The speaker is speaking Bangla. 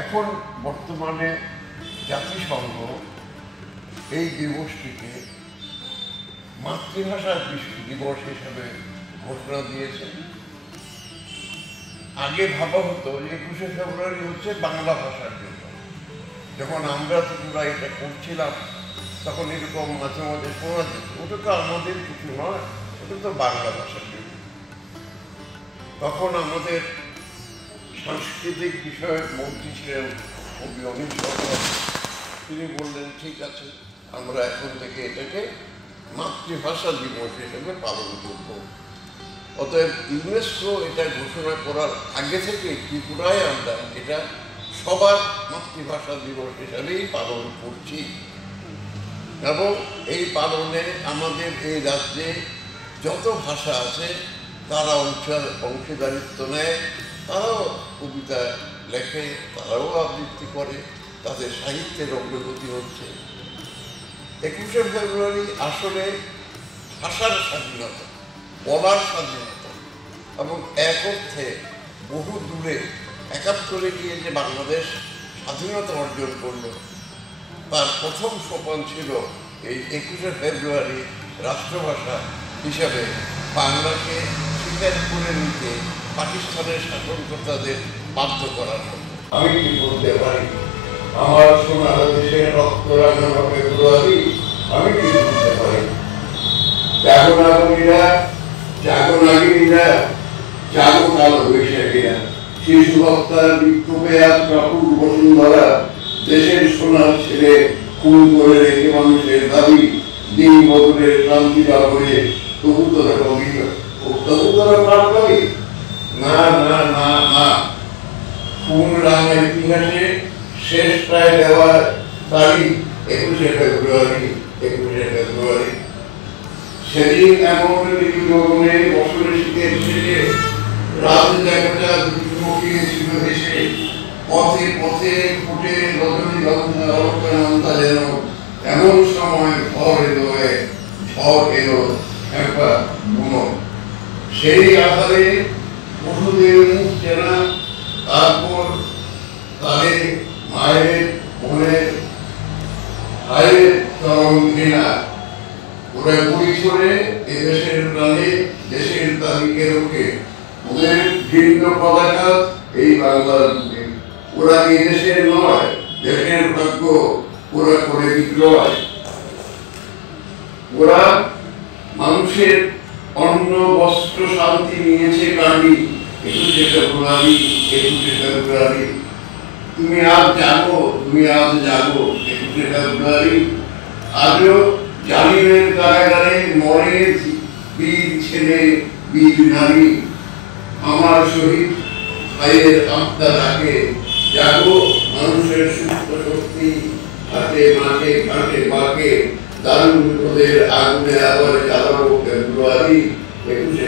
এখন বর্তমানে জাতিসংঘ এই দিবসটিকে মাতৃভাষা দিবস হিসেবে ঘোষণা দিয়েছে। আগে ভাবা হতো যে 21শে ফেব্রুয়ারি হচ্ছে বাংলা ভাষার জন্য। যখন আমরা ত্রিপুরা এটা করছিলাম তখন এরকম মাঝে মাঝে শোনা যেত, ওটা তো আমাদের কিছু নয়, ওটা তো বাংলা ভাষার জন্য। তখন আমাদের সাংস্কৃতিক বিষয়ক মন্ত্রী ছিলেন কবি অনিল সরকার। তিনি বললেন, ঠিক আছে, আমরা এখন থেকে এটাকে মাতৃভাষা দিবস হিসেবে পালন করব। অতএব ইউনেস্কো এটা ঘোষণা করার আগে থেকে ত্রিপুরায় আমরা এটা সবার মাতৃভাষা দিবস হিসাবেই পালন করছি। এবং এই পালনে আমাদের এই রাজ্যে যত ভাষা আছে তারা অংশীদারিত্ব নেয়, তারাও কবিতা লেখে, তারাও আবৃত্তি করে, তাদের সাহিত্যের অগ্রগতি হচ্ছে। 21শে ফেব্রুয়ারি আসলে ভাষার স্বাধীনতা, বলার স্বাধীনতা, এবং এক অর্থে বহু দূরে 71-এ গিয়ে যে বাংলাদেশ স্বাধীনতা অর্জন করল, তার প্রথম সোপান ছিল এই 21শে ফেব্রুয়ারি রাষ্ট্রভাষা হিসাবে বাংলাকে স্বীকার করে নিতে পাকিস্তানের শাসনকর্তাদের বাধ্য করার জন্য। আমি কি বলতে পারি, আমার সোনার দেশের রক্ত রাঙানো ফেব্রুয়ারি, আমি কি বলতে পারি? জাগনাগরীরা, জাগনাগিনীরা, জাগো কাল বৈশাখীরা, শিশু হত্যার বিক্ষোভে আজ কাপুর বসুন্ধরা, দেশের সোনার ছেলে খুন করে রেখে মানুষের দাবি, দিন বদলের ক্রান্তি বাবরে তবুতরা কবি, তবুতরা প্রাণ কবি। না না না না, কোন রামের ইতিহাসে শেষ প্রায় দেওয়ার তারিখ 21শে ফেব্রুয়ারি। 21শে ফেব্রুয়ারি সেদিন এমন ঋতুগগনে বছরের শীতের শেষে রাত জায়গাটা দুর্মুখী ছিল দেশে, পথে পথে ফুটে রজনী গন্ধা যেন এমন সময় ঝড় এলো একবার বুনো। সেই আধারে পশুদের মুখ চেনা, তারপর তাদের মায়ের বোনের ভাইয়ের চরম ঘৃণা, ওরা গুলি করে এ দেশের প্রাণে দেশের তারিখে রোখে, ওদের ভিন্ন পতাকা এই বাংলার বুকে। ওরা এই দেশের নয়, দেশের ভাগ্য ওরা করে বিক্রয়। ওরা মানুষের অন্ন বস্ত্র শান্তি নিয়েছে কাটি। 21শে ফেব্রুয়ারি, 21শে ফেব্রুয়ারি, তুমি আজ জাগো, তুমি আজ জাগো। 21শে ফেব্রুয়ারি আজও জালিমের কারাগারে মরে বীর ছেলে, বীর নারী। আমার শহীদ ভাইয়ের আত্মা ডাকে, জাগো মানুষের সুস্থ শক্তি, হাতে মাঠে ঘাটে বাঁকে, দারুণ ওদের আগুনে আবার জ্বালাবো ফেব্রুয়ারি। 21শে